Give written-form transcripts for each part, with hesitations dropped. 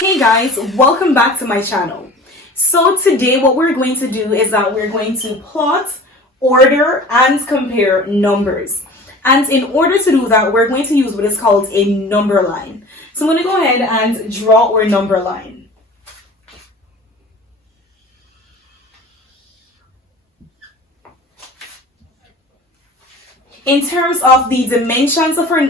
Hey guys, welcome back to my channel. So today what we're going to do is that we're going to plot, order, and compare numbers. And in order to do that, we're going to use what is called a number line. So I'm going to go ahead and draw our number line. In terms of the dimensions of our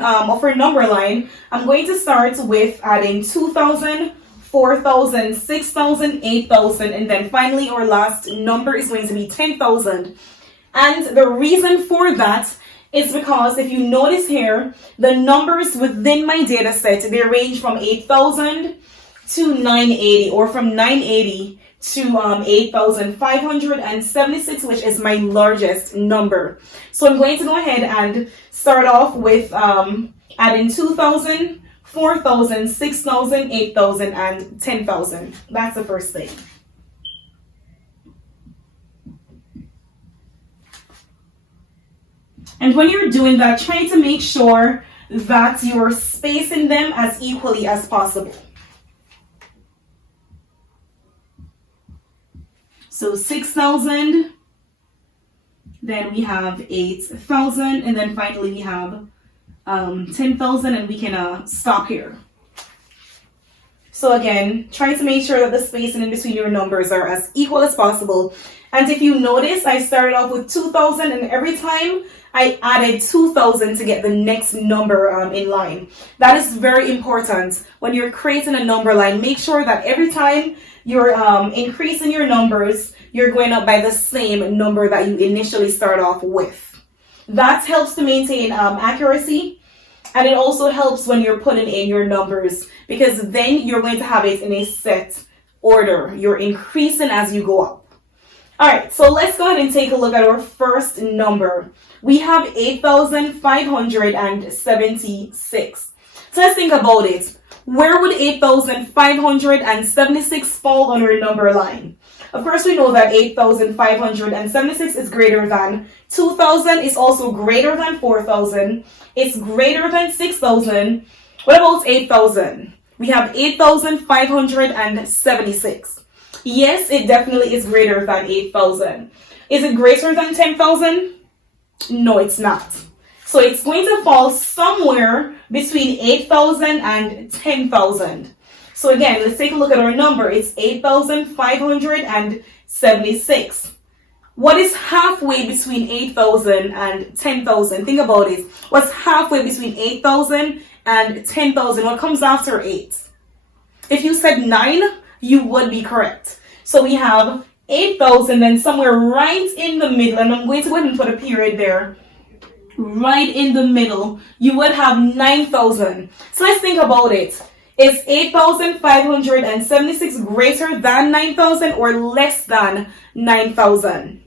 number line, I'm going to start with adding 2,000, 4,000, 6,000, 8,000, and then finally our last number is going to be 10,000. And the reason for that is because if you notice here, the numbers within my data set, they range from 8,000 to 980, or from 980 to 8,576, which is my largest number. So I'm going to go ahead and start off with adding 2,000, 4,000, 6,000, 8,000, and 10,000. That's the first thing. And when you're doing that, try to make sure that you're spacing them as equally as possible. So 6,000, then we have 8,000, and then finally we have 10,000, and we can stop here. So again, try to make sure that the spacing in between your numbers are as equal as possible. And if you notice, I started off with 2,000, and every time I added 2,000 to get the next number in line. That is very important when you're creating a number line. Make sure that every time you're increasing your numbers, you're going up by the same number that you initially start off with. That helps to maintain accuracy, and it also helps when you're putting in your numbers, because then you're going to have it in a set order. You're increasing as you go up. All right, so let's go ahead and take a look at our first number. We have 8,576. So let's think about it. Where would 8,576 fall on our number line? Of course, we know that 8,576 is greater than 2,000. It's also greater than 4,000. It's greater than 6,000. What about 8,000? We have 8,576. Yes, it definitely is greater than 8,000. Is it greater than 10,000? No, it's not. So it's going to fall somewhere between 8,000 and 10,000. So again, let's take a look at our number. It's 8,576. What is halfway between 8,000 and 10,000? Think about it. What's halfway between 8,000 and 10,000? What comes after 8? If you said 9, you would be correct. So we have 8,000, then somewhere right in the middle, and I'm going to go ahead and put a period there. Right in the middle, you would have 9,000. So let's think about it. Is 8,576 greater than 9,000 or less than 9,000?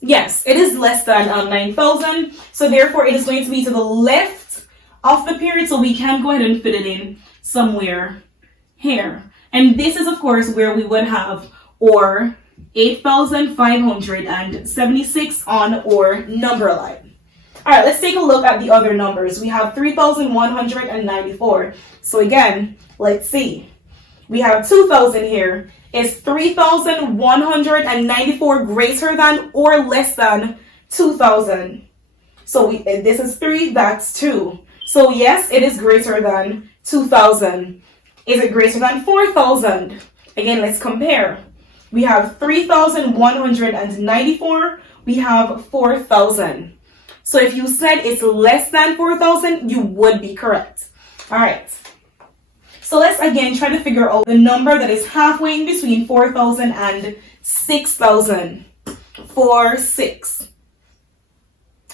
Yes, it is less than 9,000. So therefore, it is going to be to the left of the period. So we can go ahead and fit it in somewhere here. And this is, of course, where we would have our 8,576 on our number line. All right, let's take a look at the other numbers. We have 3,194. So again, let's see. We have 2,000 here. Is 3,194 greater than or less than 2,000? So this is 3, that's 2. So yes, it is greater than 2,000. Is it greater than 4,000? Again, let's compare. We have 3,194. We have 4,000. So if you said it's less than 4,000, you would be correct. All right. So let's again try to figure out the number that is halfway in between 4,000 and 6,000. 4, 6.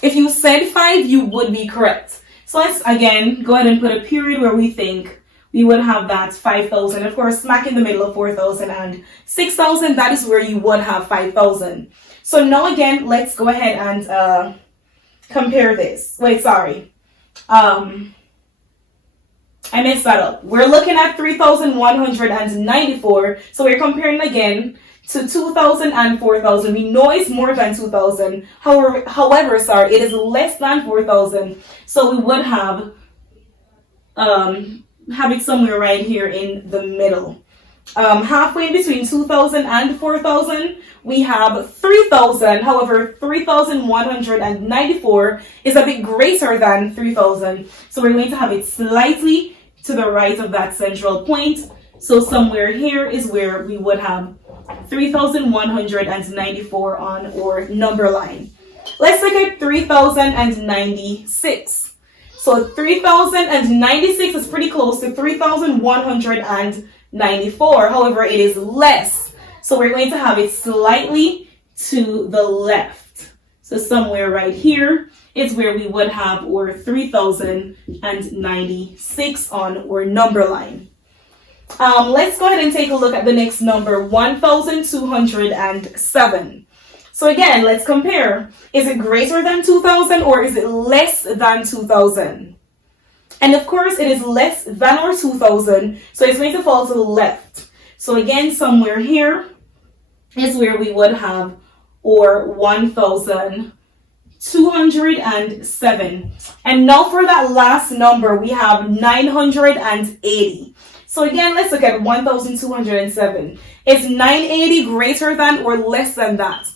If you said 5, you would be correct. So let's again go ahead and put a period where we think we would have that 5,000. Of course, smack in the middle of 4,000 and 6,000, that is where you would have 5,000. So now again, let's go ahead and compare this. Wait, sorry. I messed that up. We're looking at 3,194. So we're comparing again to 2,000 and 4,000. We know it's more than 2,000. However, it is less than 4,000. So we would have have it somewhere right here in the middle. Halfway in between 2,000 and 4,000, we have 3,000. However, 3,194 is a bit greater than 3,000. So we're going to have it slightly to the right of that central point. So somewhere here is where we would have 3,194 on our number line. Let's look at 3,096. So 3,096 is pretty close to 3,194. However, it is less. So we're going to have it slightly to the left. So somewhere right here is where we would have our 3,096 on our number line. Let's go ahead and take a look at the next number, 1,207. So again, let's compare. Is it greater than 2,000 or is it less than 2,000? And of course, it is less than our 2,000, so it's going to fall to the left. So again, somewhere here is where we would have our 1,207. And now for that last number, we have 980. So again, let's look at 1,207. Is 980 greater than or less than that?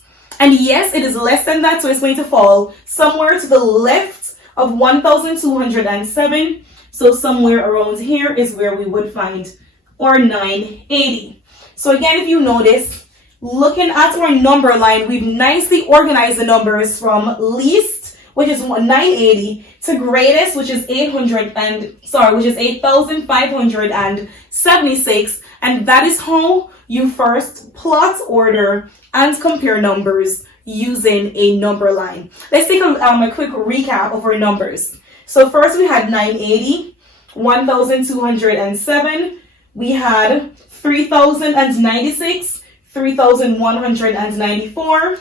And yes, it is less than that, so it's going to fall somewhere to the left of 1,207. So somewhere around here is where we would find our 980. So again, if you notice, looking at our number line, we've nicely organized the numbers from least, which is 980, to greatest, which is 8,576, and that is how you first plot, order, and compare numbers using a number line. Let's take a quick recap of our numbers. So first we had 980, 1,207, we had 3,096, 3,194,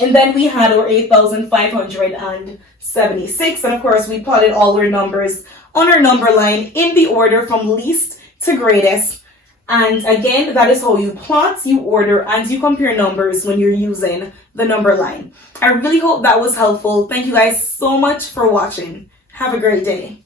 and then we had our 8,576, and of course we plotted all our numbers on our number line in the order from least to greatest. And again, that is how you plot, you order, and you compare numbers when you're using the number line. I really hope that was helpful. Thank you guys so much for watching. Have a great day.